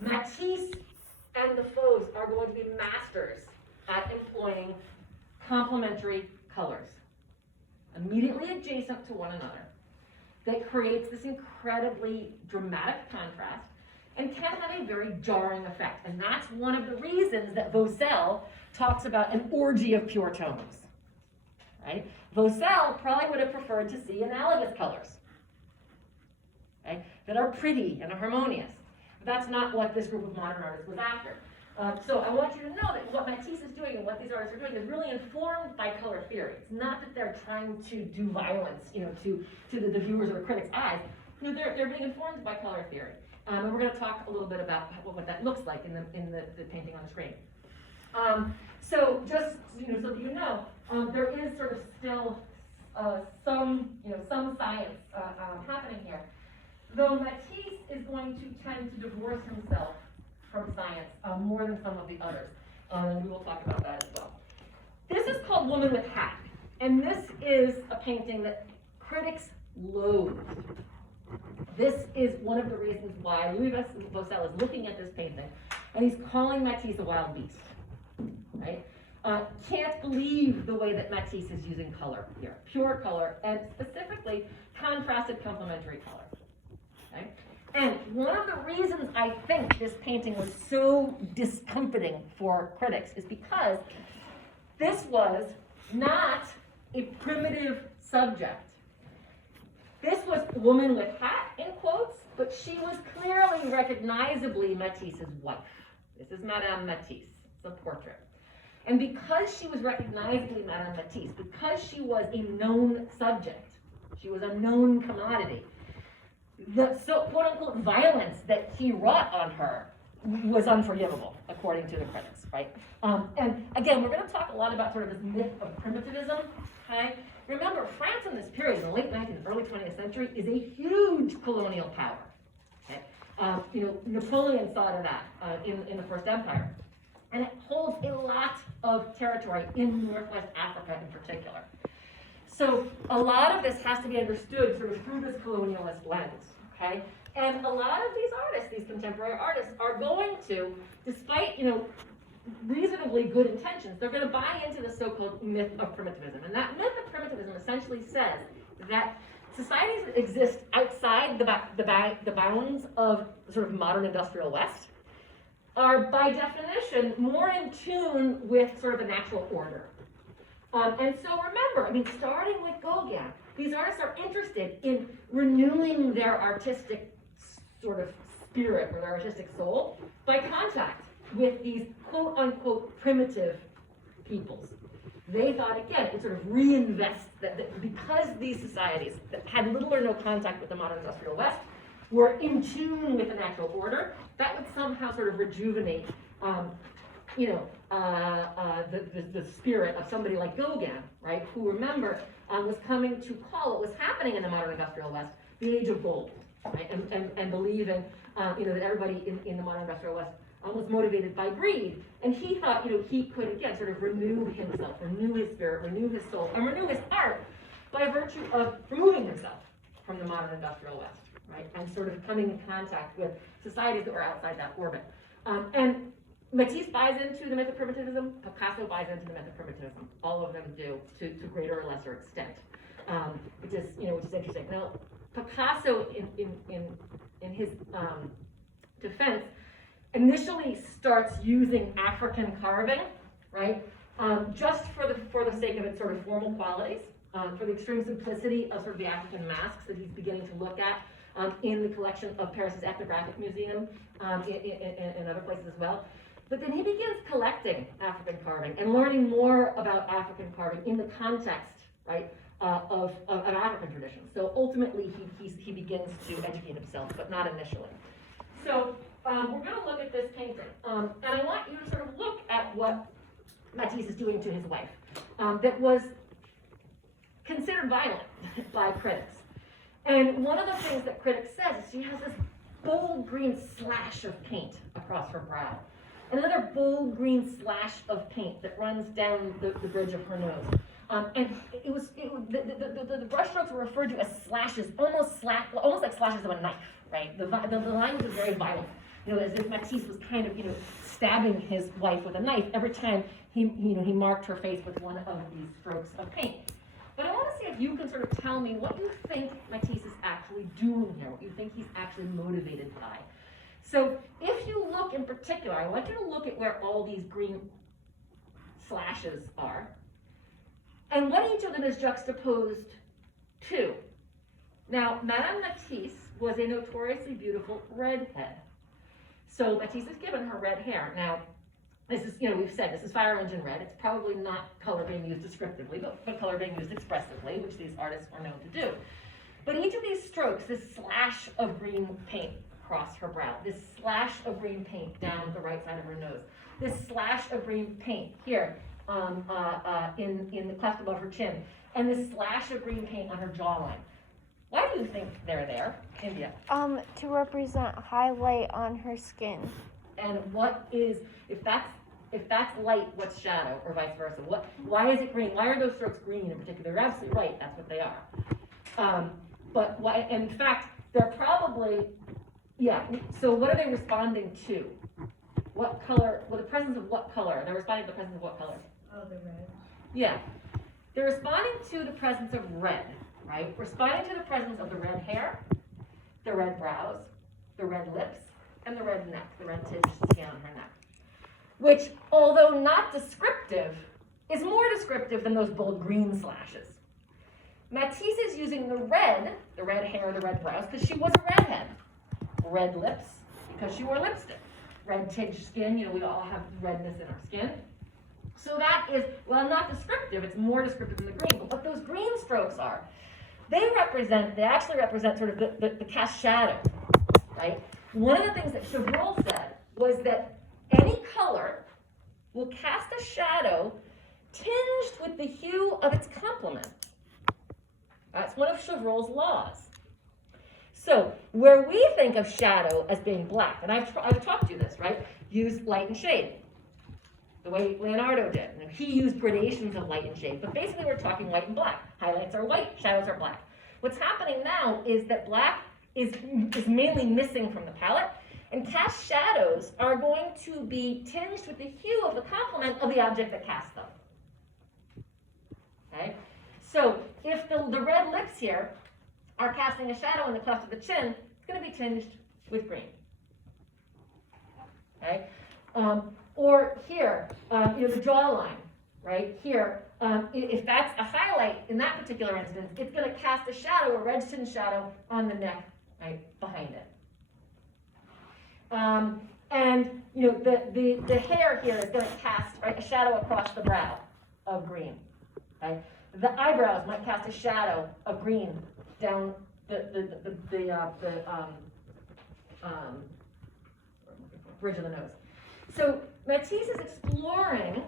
Matisse and the Fauves are going to be masters at employing complementary colors, immediately adjacent to one another, that creates this incredibly dramatic contrast and can have a very jarring effect. And that's one of the reasons that Vaucel talks about an orgy of pure tones, right? Vaucel probably would have preferred to see analogous colors, right, that are pretty and harmonious. But that's not what this group of modern artists was after. So I want you to know that what Matisse is doing and what these artists are doing is really informed by color theory. It's not that they're trying to do violence, to the viewers or the critics' eyes. They're being informed by color theory. And we're going to talk a little bit about what that looks like in the painting on the screen. So just so that you know, there is sort of still some science happening here. Though Matisse is going to tend to divorce himself from science more than some of the others. And we will talk about that as well. This is called Woman with Hat. And this is a painting that critics loathe. This is one of the reasons why Louis Vaucel is looking at this painting, and he's calling Matisse a wild beast, right? Can't believe the way that Matisse is using color here, pure color, and specifically contrasted complementary color, okay? And one of the reasons I think this painting was so discomforting for critics is because this was not a primitive subject. This was a woman with hat, in quotes, but she was clearly, recognizably Matisse's wife. This is Madame Matisse. It's a portrait. And because she was recognizably Madame Matisse, because she was a known subject, she was a known commodity, the quote-unquote violence that he wrought on her was unforgivable, according to the critics, right? And again, we're going to talk a lot about sort of this myth of primitivism, okay? Remember, France in this period, in the late 19th, early 20th century, is a huge colonial power. Okay? Napoleon saw to that in the First Empire. And it holds a lot of territory in Northwest Africa in particular. So a lot of this has to be understood sort of through this colonialist lens, okay? And a lot of these artists, these contemporary artists, are going to, despite, reasonably good intentions, they're going to buy into the so-called myth of primitivism. And that myth of primitivism essentially says that societies that exist outside the bounds of sort of modern industrial West are, by definition, more in tune with sort of a natural order. And so remember, starting with Gauguin, these artists are interested in renewing their artistic sort of spirit or their artistic soul by contact with these quote-unquote primitive peoples. They thought, again, it sort of reinvest that because these societies that had little or no contact with the modern industrial West were in tune with the natural order, that would somehow sort of rejuvenate the spirit of somebody like Gauguin, right, who, remember, was coming to call what was happening in the modern industrial West the age of gold, right, and believe in, that everybody in the modern industrial West was motivated by greed. And he thought, he could, again, sort of renew himself, renew his spirit, renew his soul, and renew his art by virtue of removing himself from the modern industrial West, right, and sort of coming in contact with societies that were outside that orbit. And Matisse buys into the myth of primitivism. Picasso buys into the myth of primitivism. All of them do, to greater or lesser extent, which is interesting. Now, Picasso, in his defense, initially starts using African carving, right, just for the sake of its sort of formal qualities, for the extreme simplicity of sort of the African masks that he's beginning to look at in the collection of Paris's Ethnographic Museum, in other places as well. But then he begins collecting African carving and learning more about African carving in the context, right, of African tradition. So ultimately, he begins to educate himself, but not initially. So we're going to look at this painting, and I want you to sort of look at what Matisse is doing to his wife, that was considered violent by critics. And one of the things that critics says is she has this bold green slash of paint across her brow. Another bold green slash of paint that runs down the bridge of her nose. And the brushstrokes were referred to as slashes, almost like slashes of a knife, right? The language is very violent. as if Matisse was kind of, stabbing his wife with a knife every time he marked her face with one of these strokes of paint. But I want to see if you can sort of tell me what you think Matisse is actually doing here, what you think he's actually motivated by. So if you look in particular, I want you to look at where all these green slashes are, and what each of them is juxtaposed to. Now, Madame Matisse was a notoriously beautiful redhead. So Matisse is given her red hair. Now, this is, we've said this is fire engine red. It's probably not color being used descriptively, but color being used expressively, which these artists are known to do. But each of these strokes, this slash of green paint across her brow, this slash of green paint down the right side of her nose, this slash of green paint here in the cleft above her chin, and this slash of green paint on her jawline. Why do you think they're there, India? To represent highlight on her skin. And what is, if that's light, what's shadow, or vice versa? Why is it green? Why are those strokes green in particular? You're absolutely right, that's what they are. But why, and in fact, they're probably, so what are they responding to? What color, the presence of what color? They're responding to the presence of what color? Oh, the red. Yeah. They're responding to the presence of red, right? Responding to the presence of the red hair, the red brows, the red lips, and the red neck, the red tinged skin on her neck. Which, although not descriptive, is more descriptive than those bold green slashes. Matisse is using the red hair, the red brows, because she was a redhead. Red lips, because she wore lipstick. Red tinged skin, we all have redness in our skin. So that is, well, not descriptive, it's more descriptive than the green, but what those green strokes are, they actually represent sort of the cast shadow, right? One of the things that Chevreul said was that any color will cast a shadow tinged with the hue of its complement. That's one of Chevreul's laws. So where we think of shadow as being black, and I've talked to you this, right? Use light and shade, the way Leonardo did. And he used gradations of light and shade, but basically we're talking white and black. Highlights are white, shadows are black. What's happening now is that black is mainly missing from the palette, and cast shadows are going to be tinged with the hue of the complement of the object that casts them. Okay? So if the red lips here are casting a shadow in the cleft of the chin, it's going to be tinged with green. Okay? Or here, the jawline, right? Here, if that's a highlight in that particular instance, it's going to cast a shadow, a red tinged shadow, on the neck, right, behind it. And the hair here is going to cast, right, a shadow across the brow of green. Okay? The eyebrows might cast a shadow of green down the bridge of the nose. So Matisse is exploring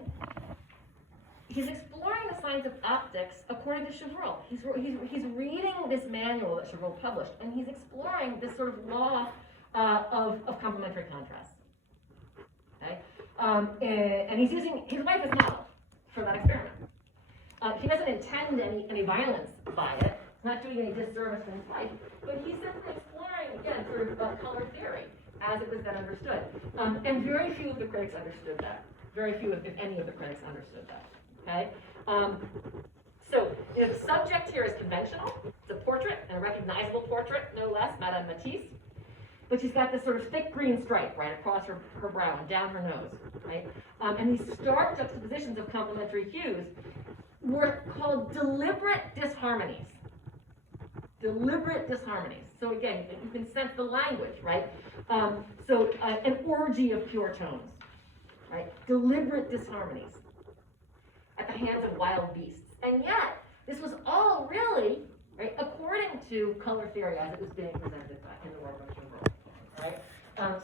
the science of optics according to Chevreul. He's reading this manual that Chevreul published, and he's exploring this sort of law of complementary contrast. Okay? And he's using his wife as model for that experiment. He doesn't intend any violence by it. He's not doing any disservice to his wife, but he's simply exploring, again, sort of color theory as it was then understood. And very few of the critics understood that. Very few, if any of the critics understood that. Okay? So the subject here is conventional. It's a portrait, and a recognizable portrait, no less, Madame Matisse. But she's got this sort of thick green stripe right across her brow and down her nose, right? And these stark juxtapositions of complementary hues were called deliberate disharmonies. Deliberate disharmonies. So again, you can sense the language, right? An orgy of pure tones, right? Deliberate disharmonies at the hands of wild beasts. And yet, this was all really, right, according to color theory as it was being presented in the work of Chevreul, right?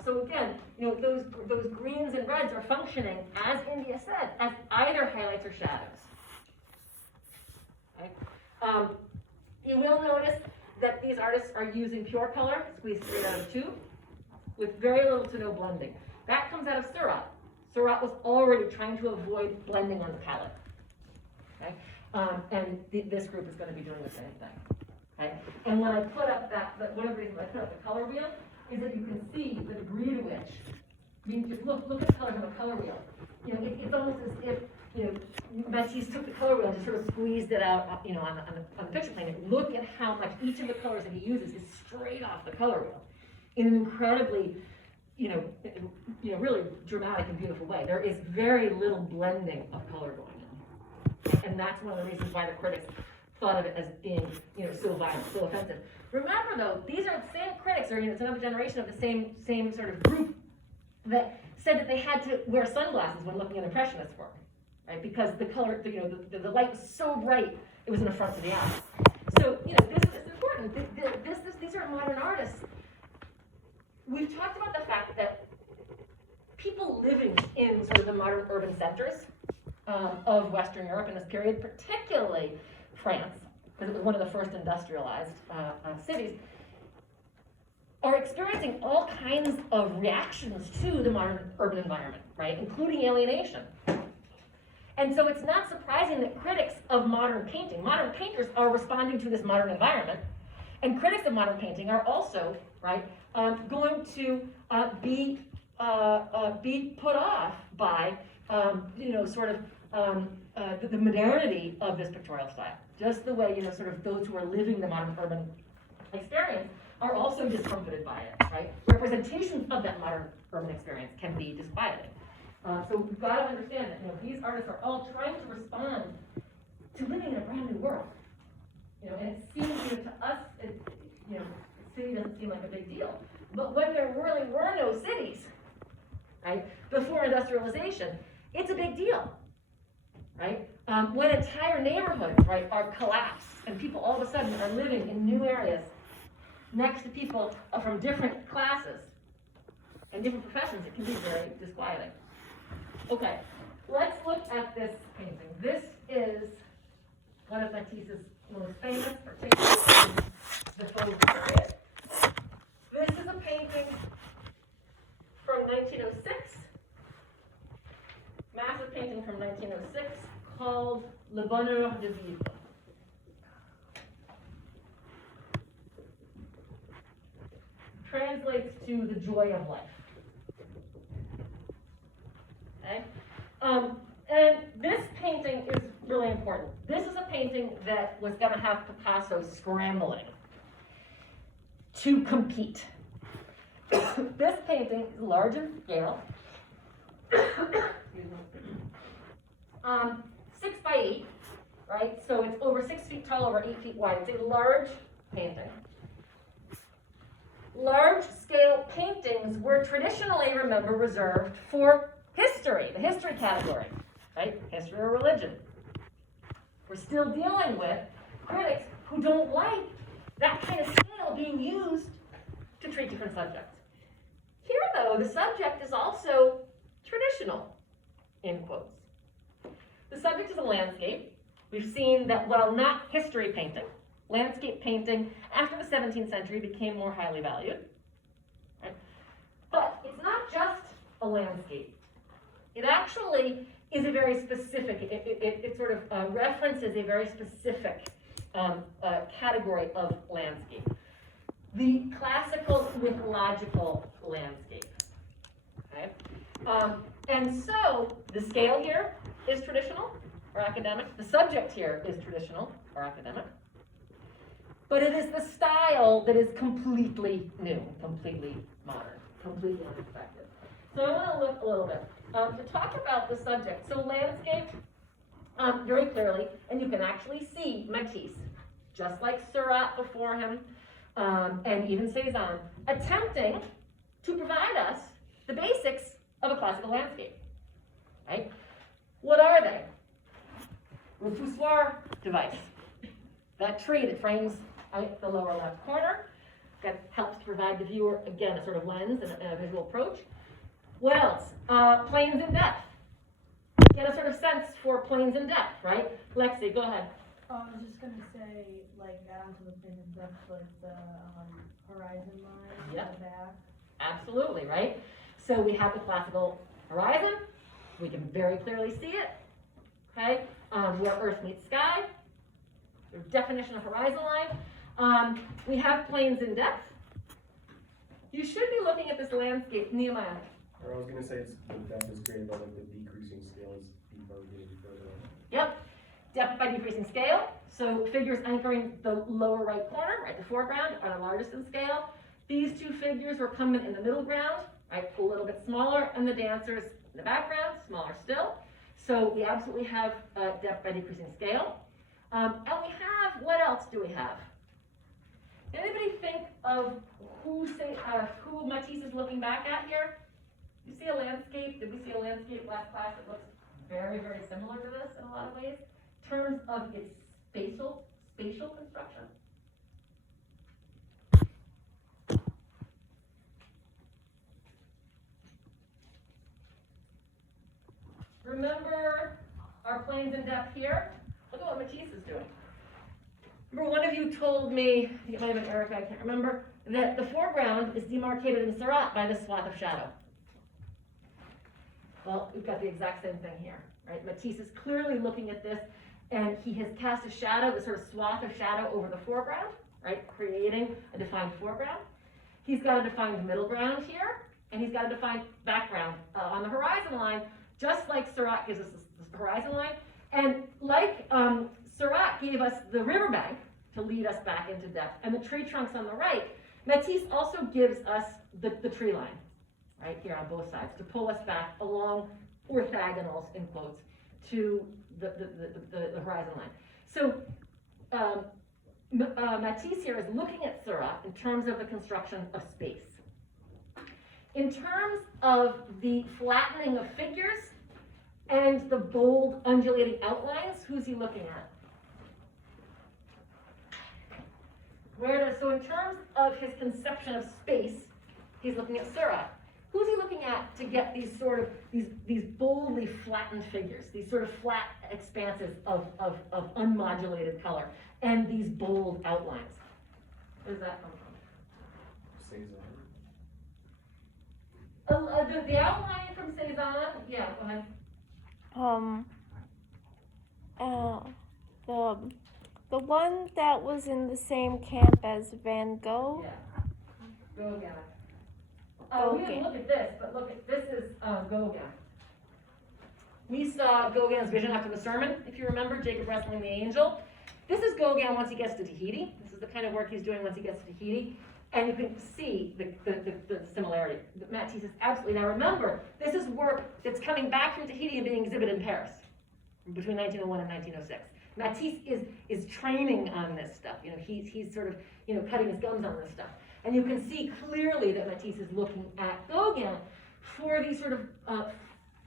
So again, those greens and reds are functioning, as India said, as either highlights or shadows. Okay? You will notice that these artists are using pure color, squeezed straight out of the tube, with very little to no blending. That comes out of Seurat. Seurat was already trying to avoid blending on the palette. Okay? And this group is going to be doing the same thing. Okay? And when I put up one of the reasons I put up the color wheel is that you can see the degree to which I mean, just look at the colors on a color wheel. You know, it's almost as if, you know, Matisse took the color wheel and just sort of squeezed it out, you know, on the picture plane. And look at how much each of the colors that he uses is straight off the color wheel in an incredibly, you know, really dramatic and beautiful way. There is very little blending of color going on. And that's one of the reasons why the critics thought of it as being, you know, so violent, so offensive. Remember though, these are the same critics, or, you know, it's another generation of the same sort of group that said that they had to wear sunglasses when looking at Impressionist work, right? Because the color, you know, the light was so bright, it was an affront to the eye. So, you know, this is important. These are modern artists. We've talked about the fact that people living in sort of the modern urban centers of Western Europe in this period, particularly France, because it was one of the first industrialized cities, are experiencing all kinds of reactions to the modern urban environment, right, including alienation. And so it's not surprising that critics of modern painters are responding to this modern environment, and critics of modern painting are also, right, going to be put off by, you know, sort of the modernity of this pictorial style. Just the way, you know, sort of those who are living the modern urban experience are also discomfited by it, right? Representations of that modern urban experience can be disquieting. So we've got to understand that, you know, these artists are all trying to respond to living in a brand new world. You know, and it seems, you know, to us, you know, the city doesn't seem like a big deal. But when there really were no cities, right, before industrialization, it's a big deal, right? When entire neighborhoods, right, are collapsed and people all of a sudden are living in new areas next to people from different classes and different professions, it can be very disquieting. Okay, let's look at this painting. This is one of Matisse's most famous, particularly in the Fauves period. This is a painting from 1906, massive painting from 1906 called Le Bonheur de Vivre. Translates to the joy of life. Okay? And this painting is really important. This is a painting that was going to have Picasso scrambling to compete. This painting is large in scale. 6 by 8, right? So it's over 6 feet tall, over 8 feet wide. It's a large painting. Large-scale paintings were traditionally, remember, reserved for history, the history category, right? History or religion. We're still dealing with critics who don't like that kind of scale being used to treat different subjects. Here, though, the subject is also traditional, in quotes. The subject is a landscape. We've seen that while not history painting, landscape painting after the 17th century became more highly valued. Right? But it's not just a landscape. It actually is a very specific, it sort of references a very specific category of landscape. The classical mythological landscape. Okay? And so the scale here is traditional or academic. The subject here is traditional or academic. But it is the style that is completely new, completely modern, completely unexpected. So I want to look a little bit to talk about the subject. So landscape, very clearly, and you can actually see Matisse, just like Seurat before him, and even Cézanne, attempting to provide us the basics of a classical landscape. Right? What are they? Repoussoir device. That tree that frames out the lower left corner, that helps to provide the viewer, again, a sort of lens and a visual approach. What else? Planes in depth. Get a sort of sense for planes in depth, right? Lexi, go ahead. I was just going to say, like, add onto the planes in depth, like the horizon line Yep. in the back. Absolutely, right? So we have the classical horizon. We can very clearly see it, okay? Where Earth meets sky. The definition of horizon line. We have planes in depth. You should be looking at this landscape, Nehemiah, Or I was gonna say it's, the depth is created by like the decreasing scale is demarcated further. Yep, depth by decreasing scale. So figures anchoring the lower right corner, right, the foreground, are the largest in scale. These two figures recumbent in the middle ground, right, a little bit smaller, and the dancers in the background, smaller still. So we absolutely have depth by decreasing scale. And we have, what else do we have? Anybody think of who Matisse is looking back at here? You see a landscape? Did we see a landscape last class that looks very, very similar to this in a lot of ways? In terms of its spatial construction. Remember our planes in depth here? Look at what Matisse is doing. Remember, one of you told me, I think it might have been Erica, I can't remember, that the foreground is demarcated in Seurat by this swath of shadow. Well, we've got the exact same thing here, right? Matisse is clearly looking at this, and he has cast a shadow, this sort of swath of shadow over the foreground, right? Creating a defined foreground. He's got a defined middle ground here, and he's got a defined background on the horizon line, just like Seurat gives us this horizon line. And like Seurat gave us the riverbank to lead us back into depth, and the tree trunks on the right, Matisse also gives us the tree line, right here on both sides, to pull us back along orthogonals, in quotes, to the horizon line. So Matisse here is looking at Seurat in terms of the construction of space. In terms of the flattening of figures and the bold undulating outlines, who's he looking at? So in terms of his conception of space, he's looking at Seurat. Who's he looking at to get these sort of, these boldly flattened figures, these sort of flat expanses of unmodulated color, and these bold outlines? Where does that come from? The outline from Cézanne, yeah, go ahead. The one that was in the same camp as Van Gogh. Yeah, Gauguin. We didn't look at this, but look at, this is Gauguin. We saw Gauguin's vision after the sermon, if you remember, Jacob wrestling the angel. This is Gauguin once he gets to Tahiti. This is the kind of work he's doing once he gets to Tahiti. And you can see the similarity. Matisse is absolutely, now remember, this is work that's coming back from Tahiti and being exhibited in Paris between 1901 and 1906. Matisse is training on this stuff. You know, he's sort of, you know, cutting his gums on this stuff. And you can see clearly that Matisse is looking at Gauguin for these sort of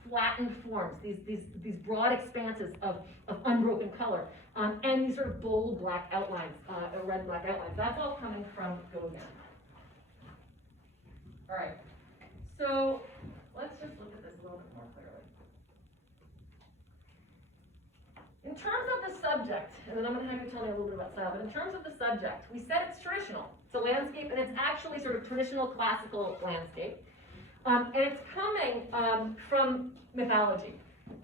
flattened forms, these broad expanses of unbroken color, and these sort of bold black outlines, red and black outlines. That's all coming from Gauguin. All right, so let's just look at this a little bit more clearly. In terms of the subject, and then I'm going to have you tell me a little bit about style, but in terms of the subject, we said it's traditional. It's a landscape, and it's actually sort of traditional classical landscape. And it's coming from mythology.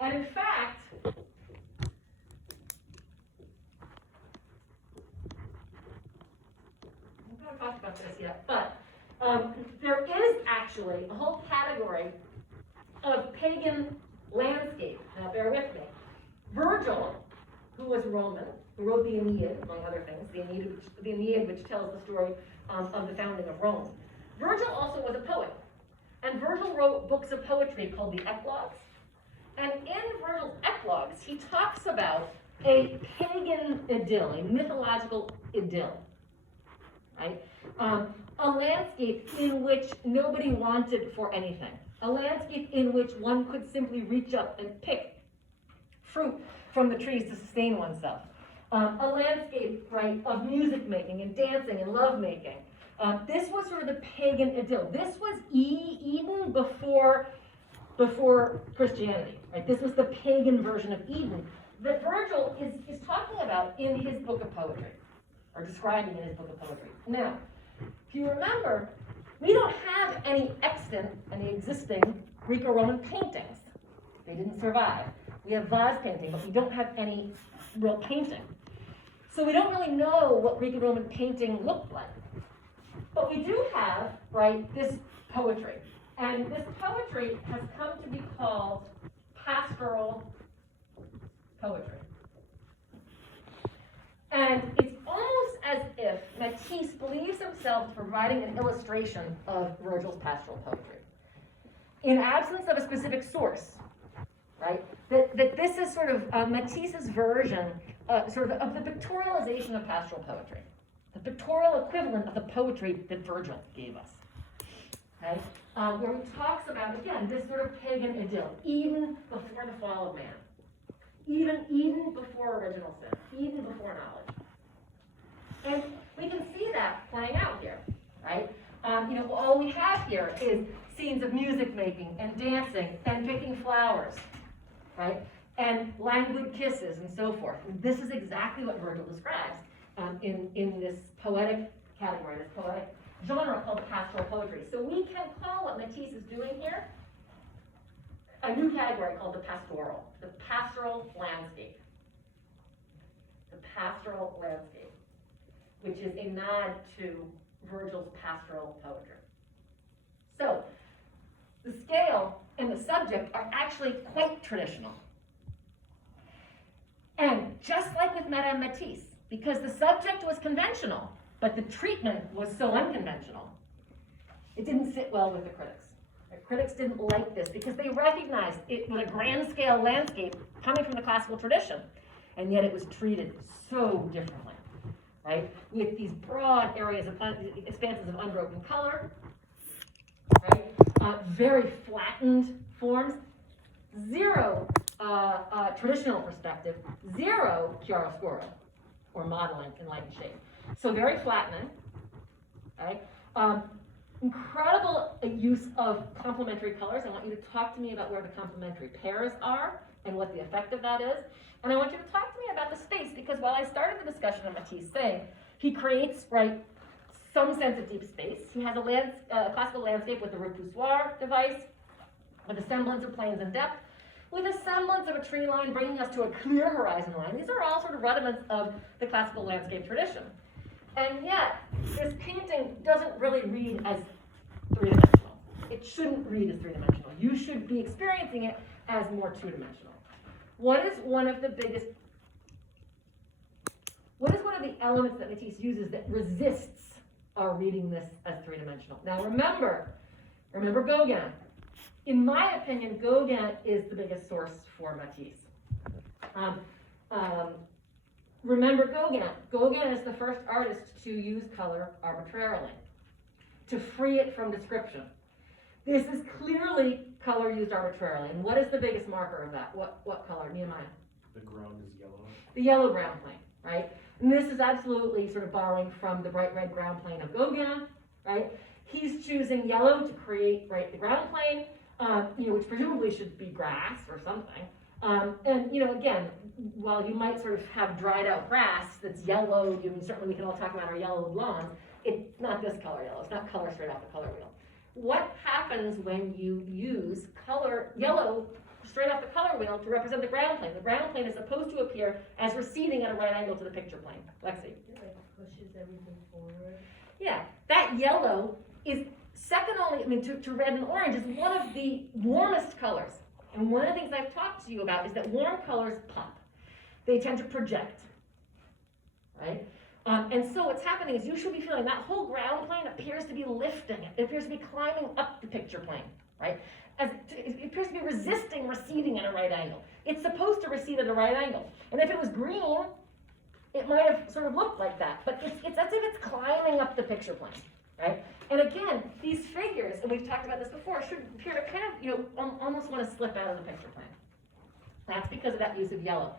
And in fact, I haven't talked about this yet, but there is actually a whole category of pagan landscape. Now, bear with me. Virgil, who was Roman, who wrote the Aeneid, among other things, the Aeneid, which tells the story of the founding of Rome. Virgil also was a poet, and Virgil wrote books of poetry called the Eclogues. And in Virgil's Eclogues, he talks about a pagan idyll, a mythological idyll, right? A landscape in which nobody wanted for anything. A landscape in which one could simply reach up and pick fruit from the trees to sustain oneself. A landscape, right, of music making and dancing and love making. This was sort of the pagan idyll. This was Eden before Christianity, right? This was the pagan version of Eden that Virgil is talking about in his book of poetry, or describing in his book of poetry. Now, if you remember, we don't have any extant, any existing Greco-Roman paintings. They didn't survive. We have vase painting, but we don't have any real painting. So we don't really know what Greco-Roman painting looked like. But we do have, right, this poetry. And this poetry has come to be called pastoral poetry. And it's almost as if Matisse believes himself providing an illustration of Virgil's pastoral poetry. In absence of a specific source, right? That this is sort of Matisse's version, sort of the pictorialization of pastoral poetry. The pictorial equivalent of the poetry that Virgil gave us. Okay? Where he talks about, again, this sort of pagan idyll, Eden before the fall of man. Eden before original sin. Eden before knowledge. And we can see that playing out here, right? All we have here is scenes of music making and dancing and picking flowers, right? And languid kisses and so forth. And this is exactly what Virgil describes in this poetic category, this poetic genre called pastoral poetry. So we can call what Matisse is doing here a new category called the pastoral landscape. The pastoral landscape, which is a nod to Virgil's pastoral poetry. So, the scale and the subject are actually quite traditional. And just like with Madame Matisse, because the subject was conventional, but the treatment was so unconventional, it didn't sit well with the critics. The critics didn't like this because they recognized it was a grand scale landscape coming from the classical tradition, and yet it was treated so differently, right? With these broad areas of expanses of unbroken color, right? Very flattened forms, zero traditional perspective, zero chiaroscuro, or modeling in light and shade. So very flattening, right? Incredible use of complementary colors. I want you to talk to me about where the complementary pairs are and what the effect of that is. And I want you to talk to me about the space, because while I started the discussion of Matisse saying he creates, right, some sense of deep space. He has a classical landscape with the repoussoir device, with a semblance of planes and depth, with a semblance of a tree line bringing us to a clear horizon line. These are all sort of rudiments of the classical landscape tradition. And yet, this painting doesn't really read as three-dimensional. It shouldn't read as three-dimensional. You should be experiencing it as more two-dimensional. What is one of the elements that Matisse uses that resists our reading this as three-dimensional? Now remember Gauguin. In my opinion, Gauguin is the biggest source for Matisse. Remember Gauguin. Gauguin is the first artist to use color arbitrarily, to free it from description. This is clearly color used arbitrarily. And what is the biggest marker of that? What color, Nehemiah? The ground is yellow. The yellow ground plane, right? And this is absolutely sort of borrowing from the bright red ground plane of Gauguin, right? He's choosing yellow to create, right, the ground plane, which presumably should be grass or something. And again, while you might sort of have dried out grass that's yellow, certainly we can all talk about our yellowed lawns, it's not this color yellow. It's not color straight off the color wheel. What happens when you use color yellow straight off the color wheel to represent the ground plane? The ground plane is supposed to appear as receding at a right angle to the picture plane. Lexi? It like pushes everything forward. Yeah, that yellow is second only, to red and orange, is one of the warmest colors. And one of the things I've talked to you about is that warm colors pop. They tend to project, right? And so what's happening is you should be feeling that whole ground plane appears to be lifting. It appears to be climbing up the picture plane, right? It appears to be resisting receding at a right angle. It's supposed to recede at a right angle. And if it was green, it might have sort of looked like that. But it's as if it's climbing up the picture plane, right? And again, these figures, and we've talked about this before, should appear to kind of, almost want to slip out of the picture plane. That's because of that use of yellow.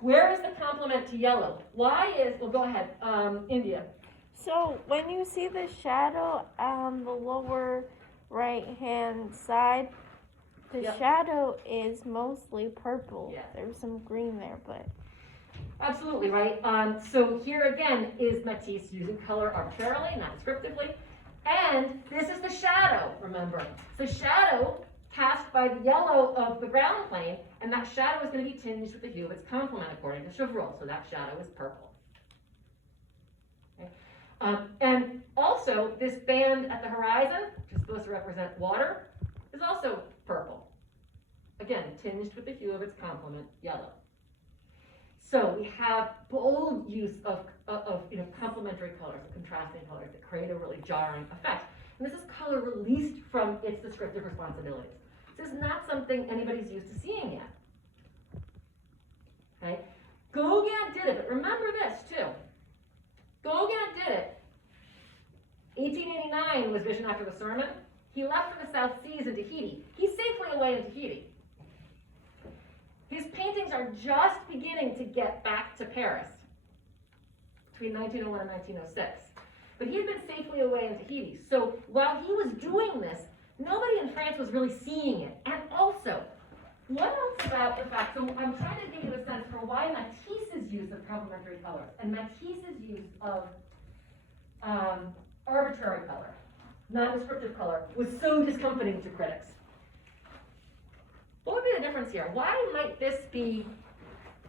Where is the complement to yellow? Well, go ahead, India. So when you see the shadow on the lower right-hand side, the Yep. shadow is mostly purple. Yeah. There's some green there, but Absolutely, right? So here again is Matisse using color arbitrarily, not descriptively. And this is the shadow, remember. The shadow cast by the yellow of the ground plane, and that shadow is going to be tinged with the hue of its complement according to Chevreul. So that shadow is purple. Okay. And also, this band at the horizon, which is supposed to represent water, is also purple. Again, tinged with the hue of its complement, yellow. So we have bold use of complementary colors, of contrasting colors that create a really jarring effect. And this is color released from its descriptive responsibilities. This is not something anybody's used to seeing yet. Okay? Gauguin did it, but remember this too. Gauguin did it. 1889 was Vision After the Sermon. He left for the South Seas in Tahiti. He's safely away in Tahiti. His paintings are just beginning to get back to Paris between 1901 and 1906. But he had been safely away in Tahiti. So while he was doing this, nobody in France was really seeing it. And also, what else about the fact, so I'm trying to give you a sense for why Matisse's use of complementary colors and Matisse's use of arbitrary color, non-descriptive color, was so discomforting to critics. What would be the difference here? Why might this be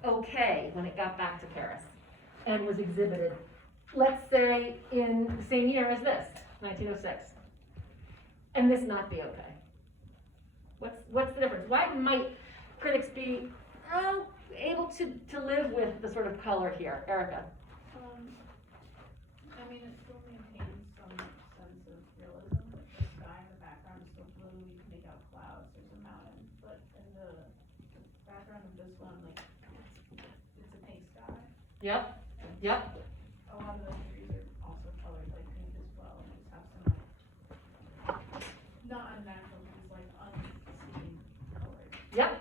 okay when it got back to Paris and was exhibited, let's say, in the same year as this, 1906, and this not be okay? What's the difference? Why might critics be able to live with the sort of color here? Erica? I mean, it still maintains some sense of realism. Like the sky in the background is still blue. You can make out clouds. There's a mountain, but in the background of this one, like it's a pink sky. Yep. Yep. A lot of the trees are also colored like pink as well, and just have some like not unnatural, but just like unseen colors. Yep.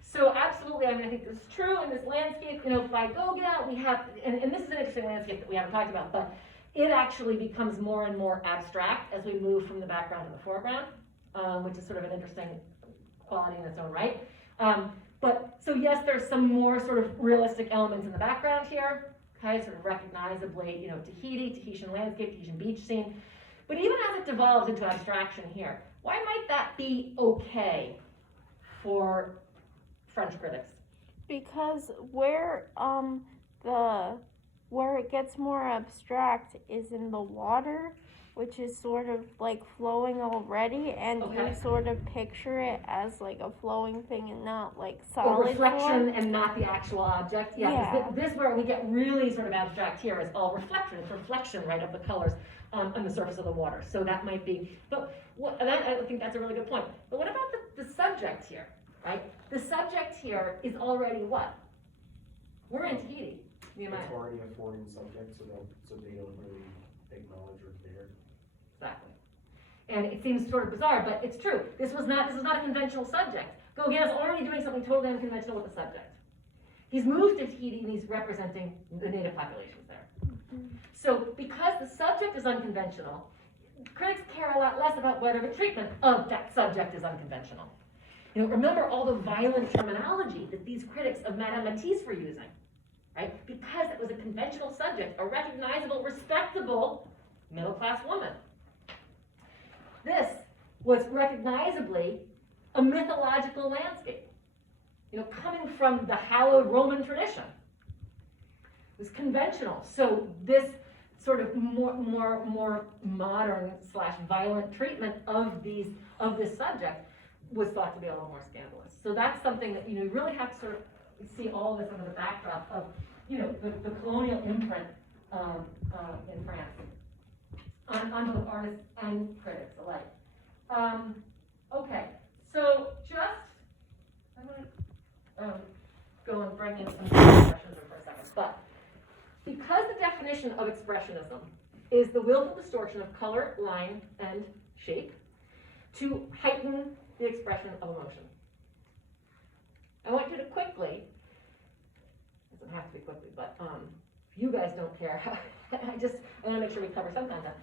So absolutely, I mean, I think this is true in this landscape, by Gauguin, we have, and this is an interesting landscape that we haven't talked about, but it actually becomes more and more abstract as we move from the background to the foreground, which is sort of an interesting quality in its own right. So yes, there's some more sort of realistic elements in the background here, okay, sort of recognizably, Tahitian landscape, Tahitian beach scene. But even as it devolves into abstraction here, why might that be okay for French critics? Because where it gets more abstract is in the water, which is sort of like flowing already, and Okay. you sort of picture it as like a flowing thing and not like Or solid reflection form. and not the actual object. Yeah, 'cause Yeah. this where we get really sort of abstract here is all reflection. It's reflection, right, of the colors on the surface of the water. So that might be, I think that's a really good point. But what about the subject here, right? The subject here is already what? We're in Tahiti. Nehemiah. It's already a foreign subject, so they don't really acknowledge or care. Exactly. And it seems sort of bizarre, but it's true. This is not a conventional subject. Gauguin is already doing something totally unconventional with the subject. He's moved to Tahiti and he's representing the native populations there. So because the subject is unconventional, critics care a lot less about whether the treatment of that subject is unconventional. Remember all the violent terminology that these critics of Madame Matisse were using, right? Because it was a conventional subject, a recognizable, respectable middle-class woman. This was recognizably a mythological landscape, coming from the hallowed Roman tradition. It was conventional. So this sort of more modern / violent treatment of this subject was thought to be a little more scandalous. So that's something that you really have to sort of see all this under the backdrop of the colonial imprint in France on both artists and critics alike. Okay, so I'm going to go and bring in some expressionism for a second. But because the definition of expressionism is the willful distortion of color, line, and shape to heighten the expression of emotion, I want you to quickly, it doesn't have to be quickly, but if you guys don't care, I want to make sure we cover some content.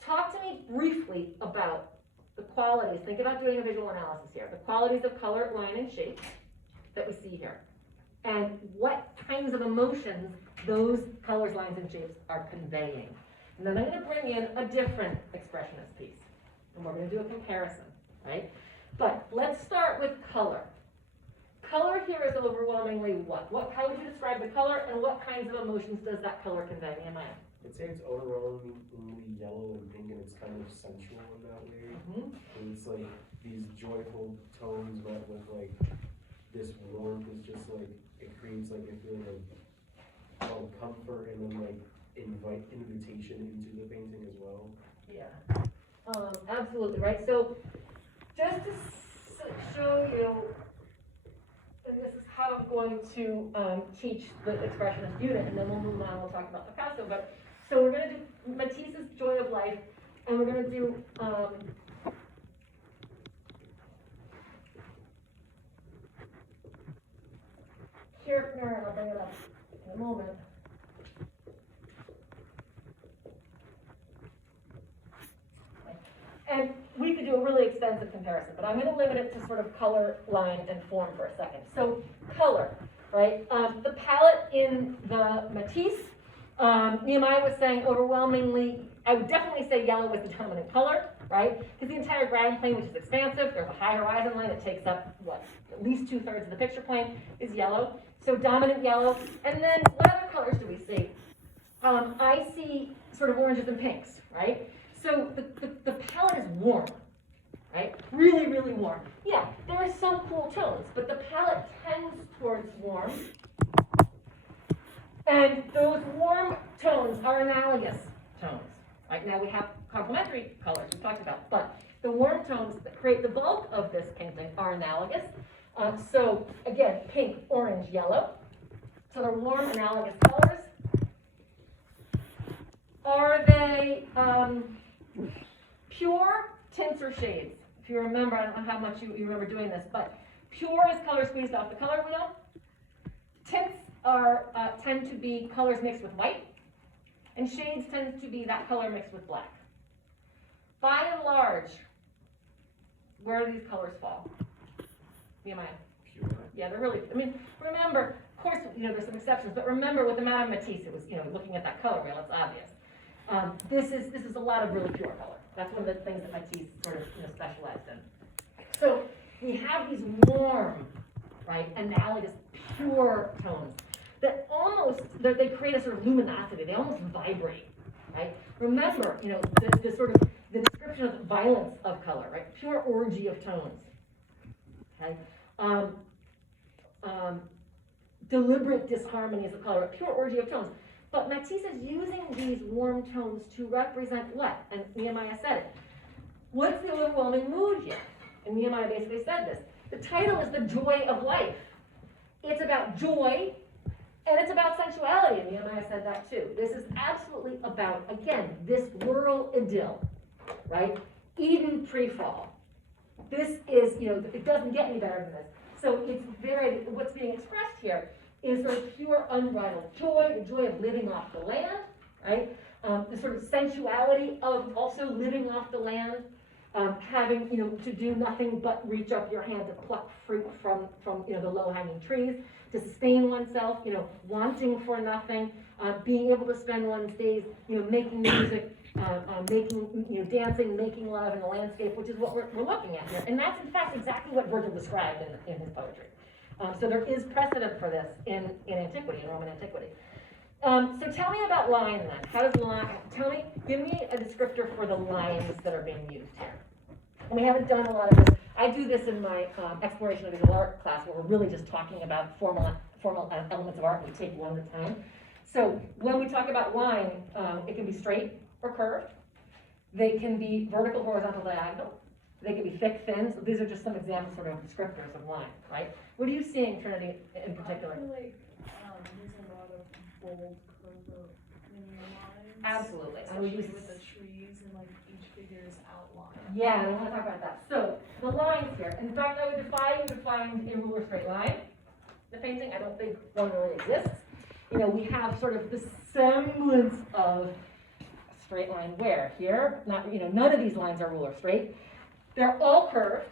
Talk to me briefly about the qualities, think about doing a visual analysis here, the qualities of color, line, and shape that we see here, and what kinds of emotions those colors, lines, and shapes are conveying. And then I'm going to bring in a different expressionist piece, and we're going to do a comparison, right? But let's start with color. Color here is overwhelmingly what? How would you describe the color, and what kinds of emotions does that color convey, Nehemiah? I'd say it's overwhelmingly yellow and pink, and it's kind of sensual in that way. Mhm. And it's like these joyful tones met with like this warmth is just like, it creates like a feeling of comfort and then like invitation into the painting as well. Yeah, absolutely, right, so just to show you, and this is how I'm going to, teach the expressionist unit, and then we'll move on, we'll talk about Picasso, but, so we're gonna do Matisse's Joy of Life, and we're gonna do, Kirchner, and I'll bring it up in a moment. And we could do a really extensive comparison, but I'm gonna limit it to sort of color, line, and form for a second. So, color, right? The palette in the Matisse, Nehemiah was saying overwhelmingly, I would definitely say yellow was the dominant color, right? Because the entire ground plane, which is expansive, there's a high horizon line that takes up, at least 2/3 of the picture plane is yellow. So dominant yellow. And then what other colors do we see? I see sort of oranges and pinks, right? So the palette is warm, right? Really, really warm. Yeah, there are some cool tones, but the palette tends towards warm. And those warm tones are analogous tones. Right now we have complementary colors we talked about, but the warm tones that create the bulk of this painting are analogous. So again, pink, orange, yellow. So they're warm, analogous colors. Are they pure tints or shades? If you remember, I don't know how much you remember doing this, but pure is color squeezed off the color wheel. Tints tend to be colors mixed with white, and shades tend to be that color mixed with black. By and large, where do these colors fall? Nehemiah? Pure. Yeah, they're really, I mean, remember, of course, there's some exceptions, but remember with the Madame Matisse, it was, looking at that color wheel, it's obvious. This is a lot of really pure color. That's one of the things that Matisse sort of, specialized in. So we have these warm, right, analogous, pure tones that almost, they create a sort of luminosity. They almost vibrate, right? Remember, the sort of, the description of the violence of color, right? Pure orgy of tones, okay? Deliberate disharmonies of color, a pure orgy of tones. But Matisse is using these warm tones to represent what? And Nehemiah said it. What's the overwhelming mood here? And Nehemiah basically said this. The title is The Joy of Life. It's about joy, and it's about sensuality, and Nehemiah said that too. This is absolutely about, again, this rural idyll, right? Eden pre-fall. This is, it doesn't get any better than this. So it's what's being expressed here is sort of pure unbridled joy, the joy of living off the land, right? The sort of sensuality of also living off the land, having, to do nothing but reach up your hand to pluck fruit from the low-hanging trees, to sustain oneself, wanting for nothing, being able to spend one's days, making music, making, dancing, making love in the landscape, which is what we're looking at here. And that's, in fact, exactly what Virgil described in his poetry. So there is precedent for this in antiquity, in Roman antiquity. So tell me about line then. How does line, give me a descriptor for the lines that are being used here. And we haven't done a lot of this. I do this in my exploration of visual art class where we're really just talking about formal elements of art. We take one at a time. So when we talk about line, it can be straight or curved. They can be vertical, horizontal, diagonal. They can be thick, thin. So these are just some examples, sort of descriptors of line, right? What are you seeing, Trinity, in particular? I feel like there's a lot of bold, curved linear lines. Absolutely. Especially with the trees and like each figure's outline. Yeah, I want to talk about that. So the lines here. In fact, I would defy you to find a ruler straight line. The painting, I don't think one really exists. We have sort of the semblance of a straight line where here, not, none of these lines are ruler straight. They're all curved.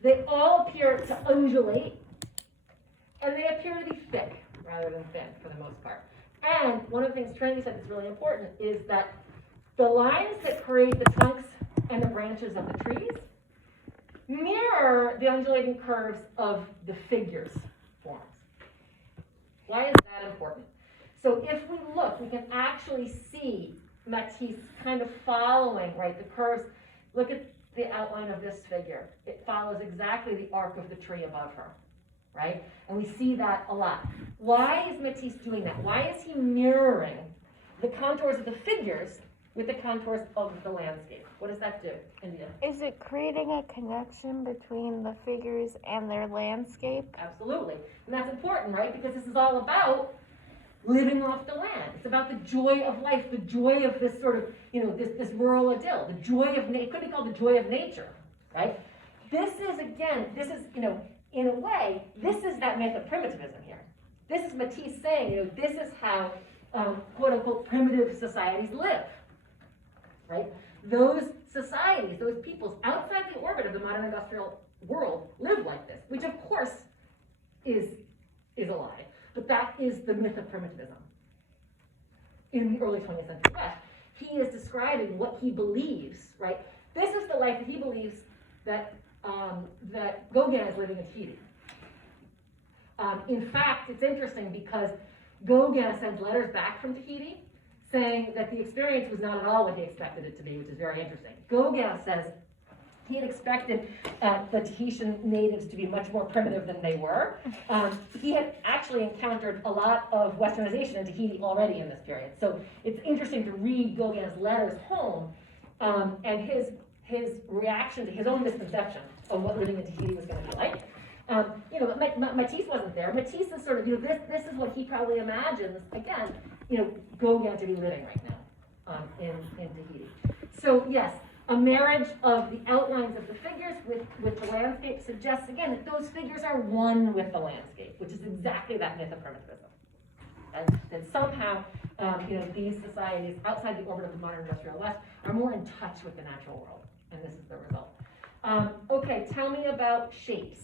They all appear to undulate, and they appear to be thick rather than thin for the most part. And one of the things Trinity said that's really important is that the lines that create the trunks and the branches of the trees mirror the undulating curves of the figures' forms. Why is that important? So if we look, we can actually see Matisse kind of following, right, the curves. Look at the outline of this figure. It follows exactly the arc of the tree above her, right? And we see that a lot. Why is Matisse doing that? Why is he mirroring the contours of the figures with the contours of the landscape? What does that do, India? Is it creating a connection between the figures and their landscape? Absolutely. And that's important, right? Because this is all about living off the land. It's about the joy of life, the joy of this sort of, this rural idyll, the joy of, it could be called the joy of nature, right? This is, in a way, this is that myth of primitivism here. This is Matisse saying, this is how, quote unquote, primitive societies live, right? Those societies, those peoples outside the orbit of the modern industrial world live like this, which of course is a lie. But that is the myth of primitivism. In the early 20th century West, he is describing what he believes, right? This is the life that he believes that Gauguin is living in Tahiti. In fact, it's interesting because Gauguin sends letters back from Tahiti saying that the experience was not at all what he expected it to be, which is very interesting. Gauguin says he had expected the Tahitian natives to be much more primitive than they were. He had actually encountered a lot of westernization in Tahiti already in this period. So it's interesting to read Gauguin's letters home and his reaction to his own misconception of what living in Tahiti was going to be like. Matisse wasn't there. Matisse is sort of, this is what he probably imagines, again, Gauguin to be living right now in Tahiti. So yes, a marriage of the outlines of the figures with the landscape suggests, again, that those figures are one with the landscape, which is exactly that myth of primitivism. And that somehow, these societies outside the orbit of the modern industrial West are more in touch with the natural world, and this is the result. Okay, tell me about shapes.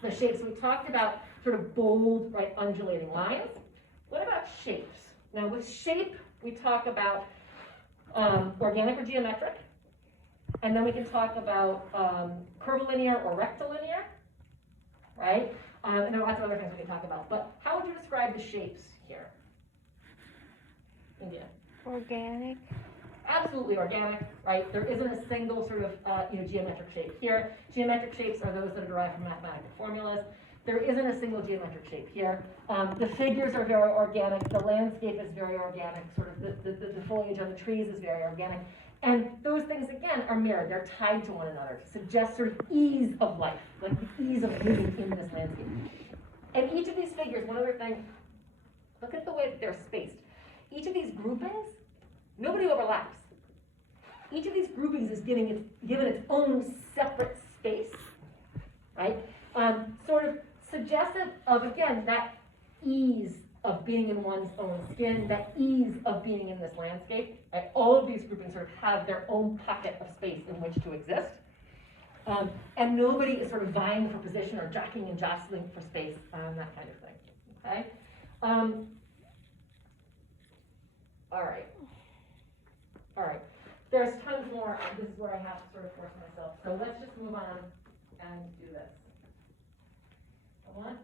The shapes, we talked about sort of bold, right, undulating lines. What about shapes? Now with shape, we talk about organic or geometric. And then we can talk about curvilinear or rectilinear, right? And there are lots of other things we can talk about. But how would you describe the shapes here? India? Organic. Absolutely organic, right? There isn't a single sort of geometric shape here. Geometric shapes are those that are derived from mathematical formulas. There isn't a single geometric shape here. The figures are very organic. The landscape is very organic. Sort of the foliage on the trees is very organic. And those things, again, are mirrored. They're tied to one another to suggest sort of ease of life, like the ease of living in this landscape. And each of these figures, one other thing, look at the way that they're spaced. Each of these groupings, nobody overlaps. Each of these groupings is given its own separate space, right? Sort of suggestive of, again, that ease of being in one's own skin, that ease of being in this landscape. Right? All of these groupings sort of have their own pocket of space in which to exist. And nobody is sort of vying for position or jockeying and jostling for space, that kind of thing, okay? All right. There's tons more, and this is where I have to sort of force myself. So let's just move on and do this. I want to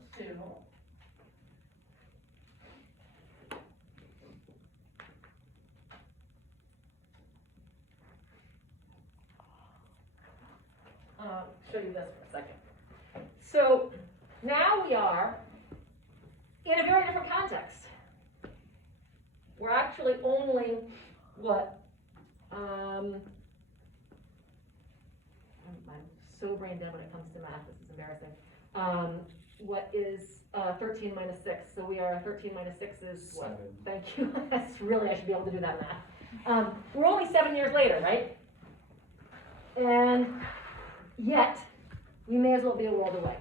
show you this for a second. So now we are in a very different context. We're actually only, what, I'm so brain dead when it comes to math, this is embarrassing. What is 13 minus 6? So we are, 13 minus 6 is what? 7. Thank you. That's really, I should be able to do that math. We're only 7 years later, right? And yet, we may as well be a world away.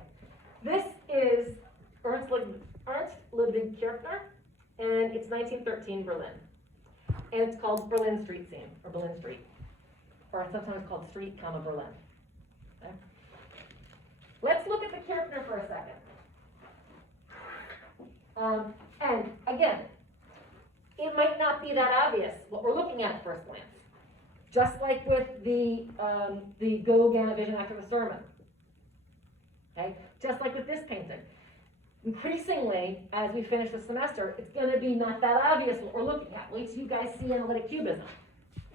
This is Ernst Ludwig Kirchner, and it's 1913 Berlin. And it's called Berlin Street Scene, or Berlin Street, or sometimes called Street, Berlin. Okay. Let's look at the Kirchner for a second. And again, it might not be that obvious what we're looking at first glance. Just like with the Gauguin Vision After the Sermon. Okay? Just like with this painting. Increasingly, as we finish the semester, it's gonna be not that obvious what we're looking at. Wait till you guys see analytic cubism.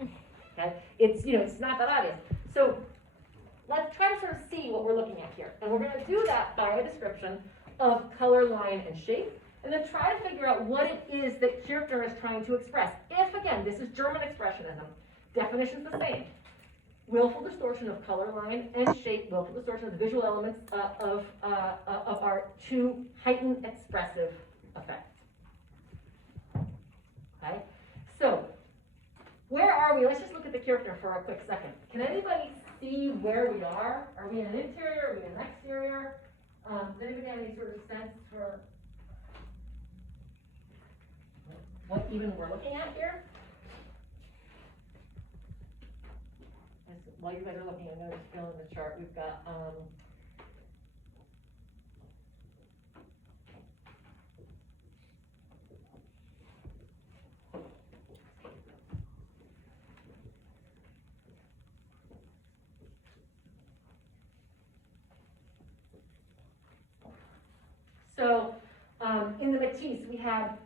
Okay, it's, it's not that obvious. So let's try to sort of see what we're looking at here. And we're gonna do that by a description of color, line, and shape, and then try to figure out what it is that Kirchner is trying to express. If, again, this is German expressionism, definition's the same. Willful distortion of color, line, and shape, willful distortion of the visual elements of art to heighten expressive effect. Okay, so where are we? Let's just look at the Kirchner for a quick second. Can anybody see where we are? Are we in an interior? Are we in an exterior? Does anybody have any sort of sense for what even we're looking at here? While you guys are looking, I know there's still in the chart, we've got, in the Matisse, we had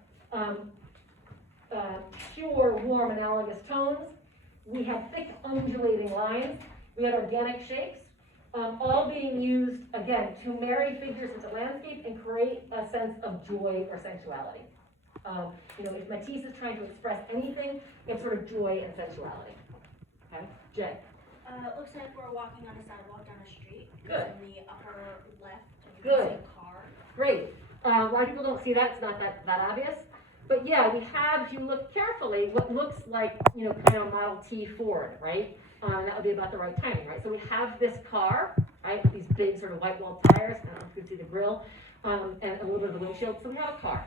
pure, warm, analogous tones. We had thick, undulating lines. We had organic shapes, all being used, again, to marry figures with the landscape and create a sense of joy or sensuality. If Matisse is trying to express anything, it's sort of joy and sensuality. Okay, Jay? It looks like we're walking on a sidewalk down a street. Good. In the upper left, you Good. can see a car. Great. A lot of people don't see that, it's not that obvious. But yeah, we have, if you look carefully, what looks like, kind of a Model T Ford, right? That would be about the right timing, right? So we have this car, right? These big sort of white wall tires, I don't know if you can see the grill, and a little bit of the windshield. So we have a car,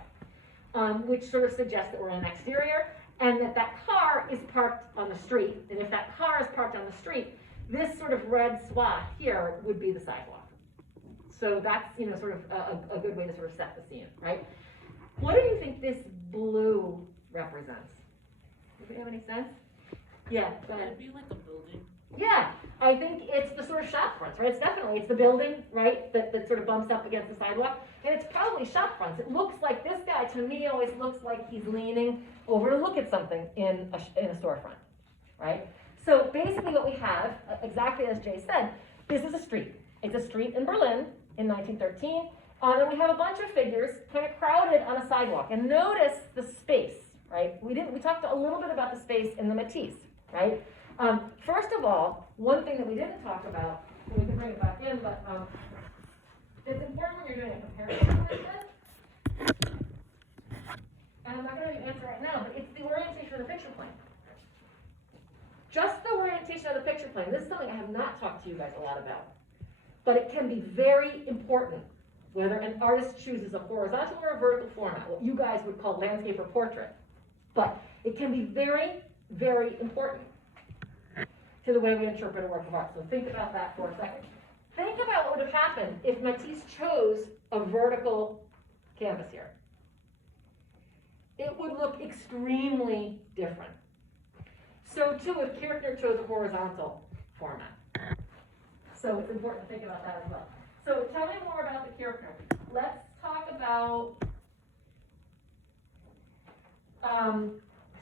which sort of suggests that we're in an exterior, and that car is parked on the street. And if that car is parked on the street, this sort of red swath here would be the sidewalk. So that's, sort of a good way to sort of set the scene, right? What do you think this blue represents? Does it have any sense? Yeah, go ahead. It'd be like a building. Yeah, I think it's the sort of shop fronts, right? It's the building, right, that sort of bumps up against the sidewalk. And it's probably shop fronts. It looks like this guy, to me, always looks like he's leaning over to look at something in a storefront, right? So basically what we have, exactly as Jay said, this is a street. It's a street in Berlin in 1913. And we have a bunch of figures kind of crowded on a sidewalk. And notice the space, right? We talked a little bit about the space in the Matisse, right? First of all, one thing that we didn't talk about, and we can bring it back in, but it's important when you're doing a comparison like this. And I'm not going to answer right now, but it's the orientation of the picture plane. Just the orientation of the picture plane. This is something I have not talked to you guys a lot about. But it can be very important whether an artist chooses a horizontal or a vertical format, what you guys would call landscape or portrait. But it can be very, very important to the way we interpret a work of art. So think about that for a second. Think about what would have happened if Matisse chose a vertical canvas here. It would look extremely different. So too if Kirchner chose a horizontal format. So it's important to think about that as well. So tell me more about the Kirchner. Let's talk about,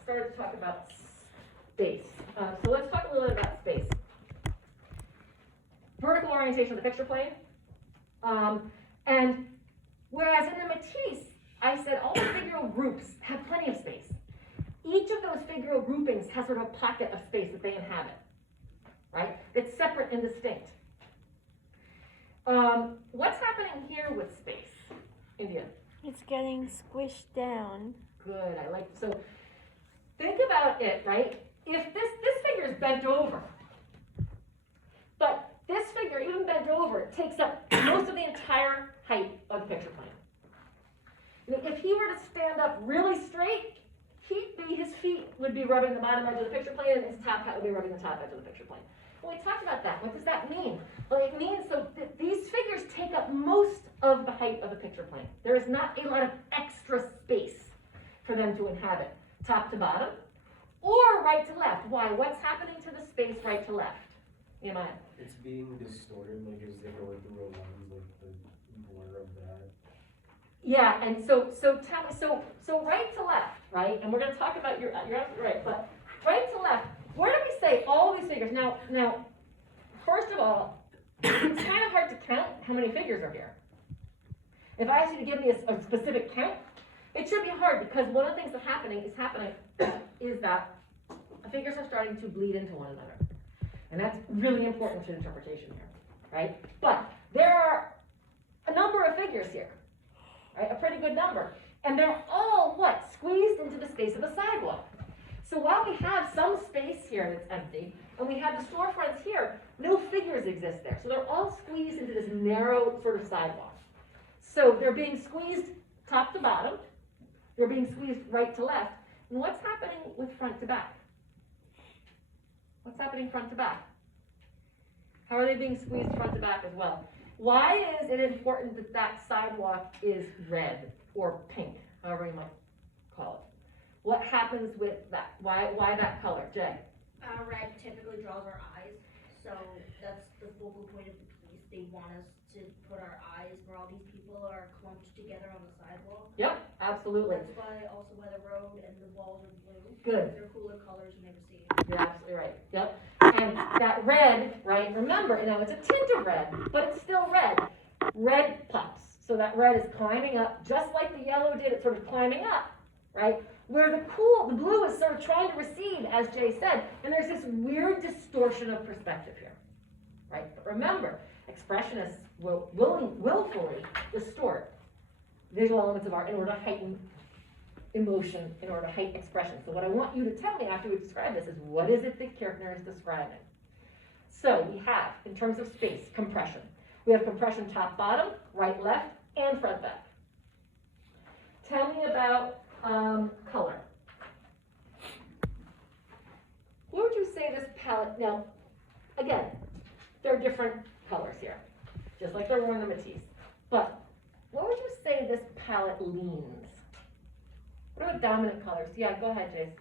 started to talk about space. So let's talk a little bit about space. Vertical orientation of the picture plane. And whereas in the Matisse, I said all the figural groups have plenty of space. Each of those figural groupings has sort of a pocket of space that they inhabit, right? It's separate and distinct. What's happening here with space, India? It's getting squished down. Good, I like, so think about it, right? If this figure is bent over, but this figure, even bent over, takes up most of the entire height of the picture plane. If he were to stand up really straight, his feet would be rubbing the bottom edge of the picture plane, and his top hat would be rubbing the top edge of the picture plane. Well, we talked about that. What does that mean? Well, it means so these figures take up most of the height of the picture plane. There is not a lot of extra space for them to inhabit, top to bottom, or right to left. Why? What's happening to the space right to left? Nehemiah? It's being distorted, like as they go through a lens, like the blur of that. Yeah, and so tell me, so right to left, right, and we're gonna talk about you're absolutely right, but right to left, where do we say all these figures? Now, first of all, it's kind of hard to count how many figures are here. If I ask you to give me a specific count, it should be hard, because one of the things that's happening is that figures are starting to bleed into one another. And that's really important to interpretation here, right? But there are a number of figures here, right? A pretty good number. And they're all, what? Squeezed into the space of the sidewalk. So while we have some space here that's empty, and we have the storefronts here, no figures exist there. So they're all squeezed into this narrow sort of sidewalk. So they're being squeezed top to bottom. They're being squeezed right to left. And what's happening with front to back? What's happening front to back? How are they being squeezed front to back as well? Why is it important that that sidewalk is red or pink, however you might call it? What happens with that? Why that color, Jay? Red typically draws our eyes, so that's the focal point of the piece. They want us to put our eyes where all these people are clumped together on the sidewalk. Yep, absolutely. That's why the road and the walls are blue. Good. They're cooler colors you never see. You're absolutely right. Yep. And that red, right? Remember, it's a tint of red, but it's still red. Red pops. So that red is climbing up, just like the yellow did. It's sort of climbing up, right? Where the blue is sort of trying to recede, as Jay said, and there's this weird distortion of perspective here, right? But remember, expressionists will willfully distort visual elements of art in order to heighten emotion, in order to heighten expression. So what I want you to tell me after we describe this is, what is it that Kirchner is describing? So we have, in terms of space, compression. We have compression top, bottom, right, left, and front, back. Tell me about color. What would you say this palette, now, again, there are different colors here, just like there were in the Matisse. But what would you say this palette leans? What are the dominant colors? Yeah, go ahead, Jace.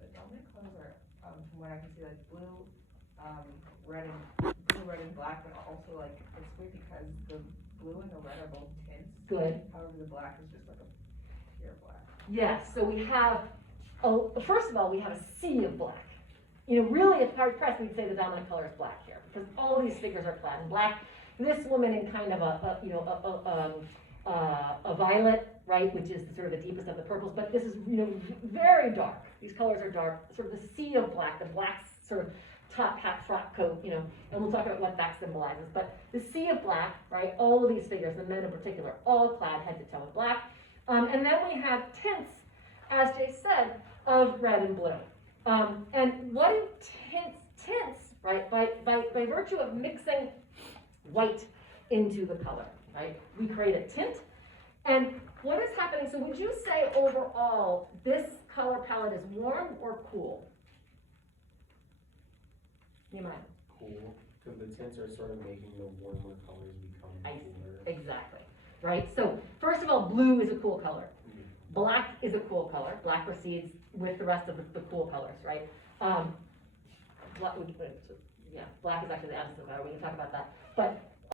The dominant colors are, from what I can see, like blue, red and black, but also like, it's weird because the blue and the red are both tints. Good. However, the black is just like a pure black. Yes, so we have, first of all, we have a sea of black. Really, if hard pressed, we'd say the dominant color is black here, because all these figures are clad in black. This woman in kind of a violet, right, which is sort of the deepest of the purples, but this is, very dark. These colors are dark, sort of the sea of black, the black sort of top hat, frock coat, and we'll talk about what that symbolizes. But the sea of black, right, all of these figures, the men in particular, all clad head to toe in black. And then we have tints, as Jay said, of red and blue. And what do tints, right, by virtue of mixing white into the color, right, we create a tint. And what is happening, so would you say overall, this color palette is warm or cool? You might. Cool, because the tints are sort of making the warmer colors become cooler. Exactly, right? So, first of all, blue is a cool color. Black is a cool color. Black proceeds with the rest of the cool colors, right? Black is actually the absence of color. We can talk about that. But